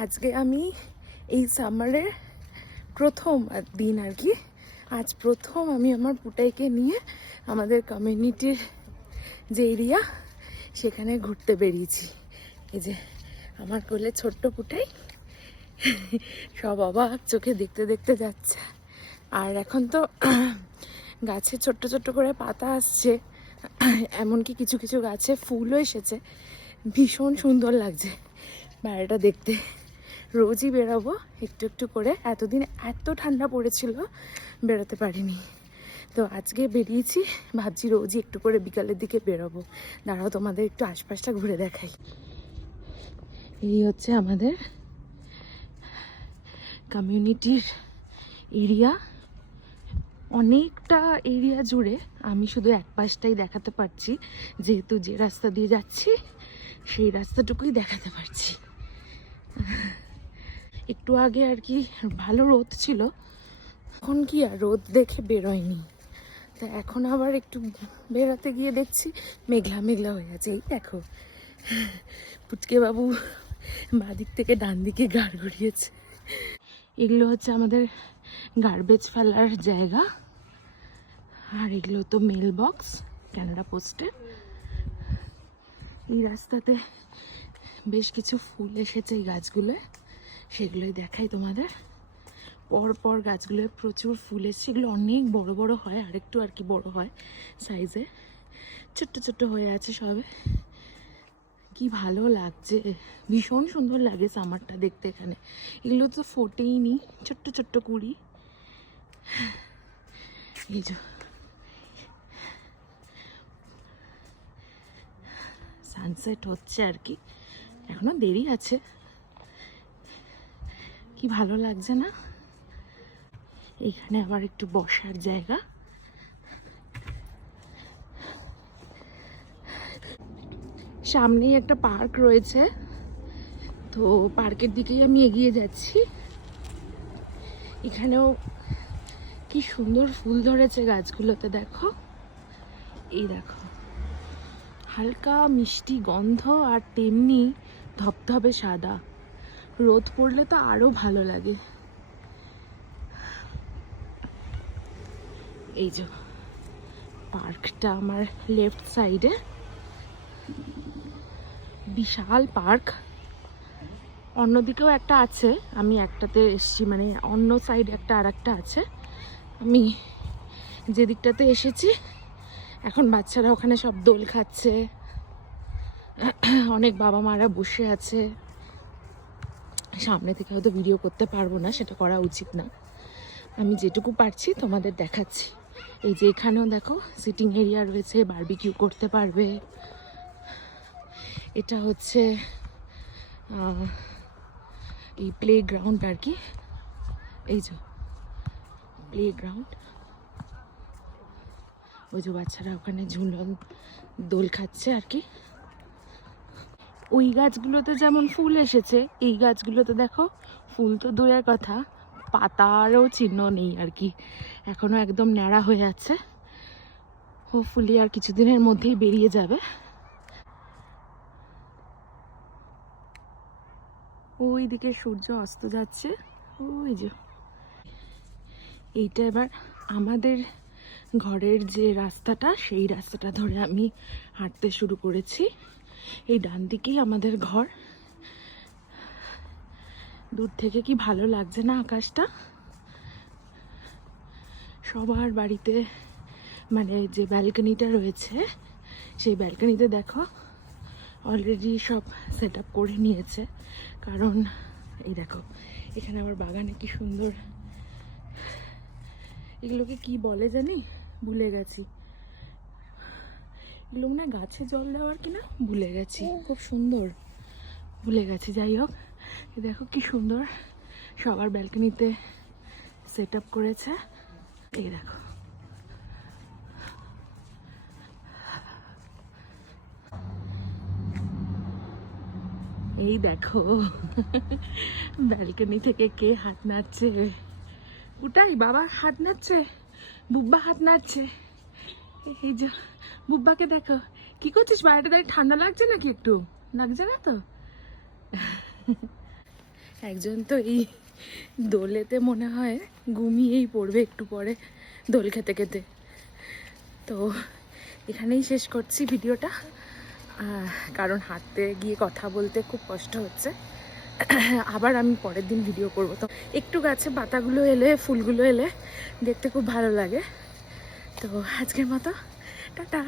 আজকে আমি এই সামারের প্রথম দিন আর কি। আজ প্রথম আমি আমার পুটাইকে নিয়ে আমাদের কমিউনিটির যে এরিয়া সেখানে ঘুরতে বেরিয়েছি। এই যে আমার কোলে ছোট্ট পুটাই, সব অবাক চোখে দেখতে দেখতে যাচ্ছে। আর এখন তো গাছে ছোট্ট ছোট্ট করে পাতা আসছে, এমনকি কিছু কিছু গাছে ফুলও এসেছে। ভীষণ সুন্দর লাগছে বাইরেটা দেখতে। রোজই বেরোবো, একটু একটু করে। এতদিন এত ঠান্ডা পড়েছিল, বেরোতে পারিনি। তো আজকে বেরিয়েছি, ভাবছি রোজই একটু করে বিকালের দিকে বেরোবো। দাঁড়াও, তোমাদের একটু আশপাশটা ঘুরে দেখাই। এই হচ্ছে আমাদের কমিউনিটির এরিয়া অনেকটা এরিয়া জুড়ে আমি শুধু এক পাশটাই দেখাতে পারছি। যেহেতু যে রাস্তা দিয়ে যাচ্ছি, সেই রাস্তাটুকুই দেখাতে পারছি। একটু আগে আর কি ভালো রোদ ছিল। এখন কি আর রোদ দেখে বেরোয়নি। তা এখন আবার একটু বেরোতে গিয়ে দেখছি মেঘলা মেঘলা হয়ে আছে, এই দেখো। পুচকে বাবু বাদিক থেকে ডান দিকে গাড় গড়িয়েছে এগুলো হচ্ছে আমাদের গার্বেজ ফেলার জায়গা। আর এগুলো তো মেল বক্স ক্যানাডা পোস্টে। এই রাস্তাতে বেশ কিছু ফুল এসেছে এই গাছগুলোয়। সেগুলোই দেখাই তোমাদের। পরপর পর গাছগুলোয় প্রচুর ফুল এসছে। এগুলো অনেক বড় বড় হয় আর একটু আর কি বড় হয় সাইজে ছোট্ট ছোট্ট হয়ে আছে সবে। কি ভালো লাগছে। ভীষণ সুন্দর লাগে সামারটা দেখতে এখানে। এগুলো তো ফোটেই নি, ছোট্ট ছোট্ট কুড়ি। এই যে। সানসেট হচ্ছে আর কি। এখনও দেরি আছে। কি ভালো লাগছে না? এখানে আবার একটু বসার জায়গা। সামনেই একটা পার্ক রয়েছে। তো পার্কের দিকেই আমি এগিয়ে যাচ্ছি। এখানেও কি সুন্দর ফুল ধরেছে গাছগুলোতে, দেখো। এই দেখো, হালকা মিষ্টি গন্ধ আর তেমনি ধপধপে সাদা। রোদ পড়লে তো আরও ভালো লাগে। এই যে, পার্কটা আমার লেফট সাইডে। বিশাল পার্ক। অন্যদিকেও একটা আছে, আমি একটাতে এসেছি মানে অন্য সাইডে একটা আর একটা আছে। আমি যে দিকটাতে এসেছি, এখন বাচ্চারা ওখানে সব দোল খাচ্ছে। অনেক বাবা মারা বসে আছে। সামনে থেকে হয়তো ভিডিও করতে পারব না, সেটা করা উচিত না। আমি যেটুকু পারছি তোমাদের দেখাচ্ছি। এই যে এখানেও দেখো সিটিং এরিয়া রয়েছে বারবিকিউ করতে পারবে। এটা হচ্ছে এই প্লে গ্রাউন্ড আর কি। এই যে প্লে গ্রাউন্ড ওই যে বাচ্চারা ওখানে ঝুলন দোল খাচ্ছে আর কি। ওই গাছগুলোতে যেমন ফুল এসেছে, এই গাছগুলোতে দেখো, ফুল তো দূরের কথা, পাতারও চিহ্ন নেই আর কি। এখনও একদম ন্যাড়া হয়ে আছে। হোপফুলি আর কিছুদিনের মধ্যেই বেরিয়ে যাবে। ওই দিকে সূর্য অস্ত যাচ্ছে। ওই যে। এইটা এবার আমাদের ঘরের যে রাস্তাটা, সেই রাস্তাটা ধরে আমি হাঁটতে শুরু করেছি। এই ডান দিকেই আমাদের ঘর। দূর থেকে কি ভালো লাগছে না আকাশটা? সবার বাড়িতে মানে যে ব্যালকনিটা রয়েছে, সেই ব্যালকনিতে দেখো অলরেডি সব সেট করে নিয়েছে। কারণ, এই দেখো, এখানে আবার বাগানে কি সুন্দর, এগুলোকে কি বলে জানি? ভুলে গেছি। এগুলো হয় গাছে জল দেওয়ার কিনা ভুলে গেছি, খুব সুন্দর। ভুলে গেছি, যাই হোক। দেখো কি সুন্দর, সবার ব্যালকনিতে সেট আপ করেছে। এই দেখো। এই দেখো, ব্যালকনি থেকে কে হাত নাড়ছে? ওটাই বাবা, হাত নাড়ছে। বুব্বা হাত নাড়ছে। এই যে, বুব্বাকে দেখো। কি করছিস? বাইরে দাঁড়িয়ে ঠান্ডা লাগছে নাকি একটু? লাগছে না তো? একজন তো এই দোলেতে মনে হয় ঘুমিয়েই পড়বে একটু পরে, দোল খেতে খেতে। তো এখানেই শেষ করছি ভিডিওটা। কারণ হাঁটতে গিয়ে কথা বলতে খুব কষ্ট হচ্ছে। আবার আমি পরের দিন ভিডিও করব। তো একটু গাছে পাতাগুলো এলে, ফুলগুলো এলে দেখতে খুব ভালো লাগে। তো আজকের মতো টাটা